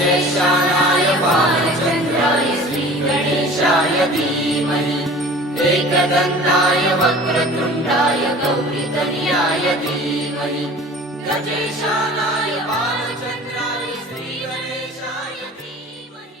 राजशेषाणाय बालचन्द्राय श्रीगणेशाय धीमहि। एकदन्ताय वक्रतुण्डाय गौरितन्याय धीमहि। गजेशानाय बालचन्द्राय श्रीगणेशाय धीमहि।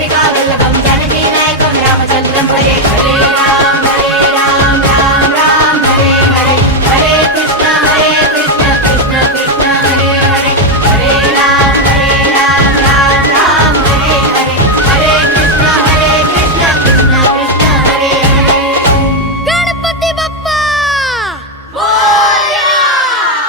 Tropical, la